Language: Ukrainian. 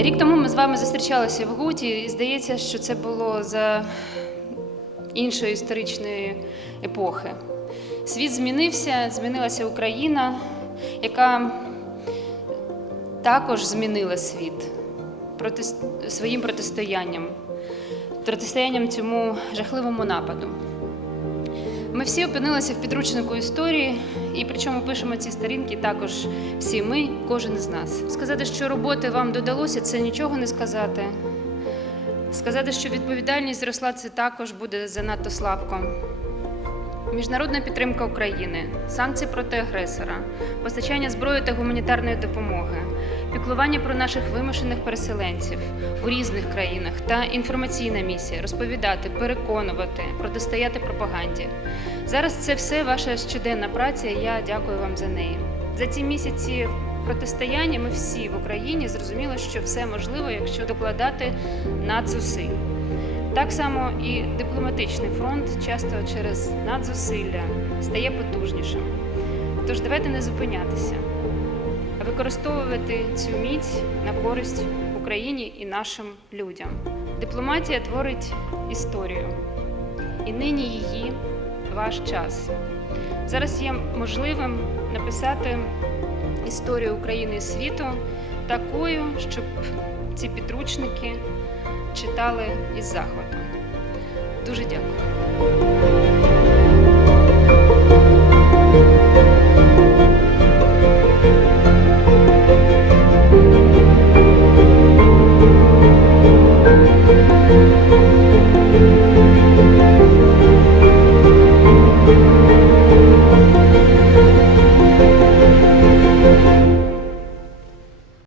Рік тому ми з вами зустрічалися в Гуті, і здається, що це було за іншої історичної епохи. Світ змінився, змінилася Україна, яка також змінила світ проти, своїм протистоянням, протистоянням цьому жахливому нападу. Ми всі опинилися в підручнику історії, і причому пишемо ці сторінки також всі ми, кожен з нас. Сказати, що роботи вам додалося, це нічого не сказати. Сказати, що відповідальність зросла, це також буде занадто слабко. Міжнародна підтримка України, санкції проти агресора, постачання зброї та гуманітарної допомоги, піклування про наших вимушених переселенців у різних країнах та інформаційна місія розповідати, переконувати, протистояти пропаганді. Зараз це все ваша щоденна праця, і я дякую вам за неї. За ці місяці протистояння ми всі в Україні зрозуміли, що все можливо, якщо докладати надзусиль. Так само і дипломатичний фронт часто через надзусилля стає потужнішим. Тож давайте не зупинятися, а використовувати цю міць на користь Україні і нашим людям. Дипломатія творить історію, і нині її ваш час. Зараз є можливим написати історію України і світу такою, щоб ці підручники читали із захватом. Дуже дякую.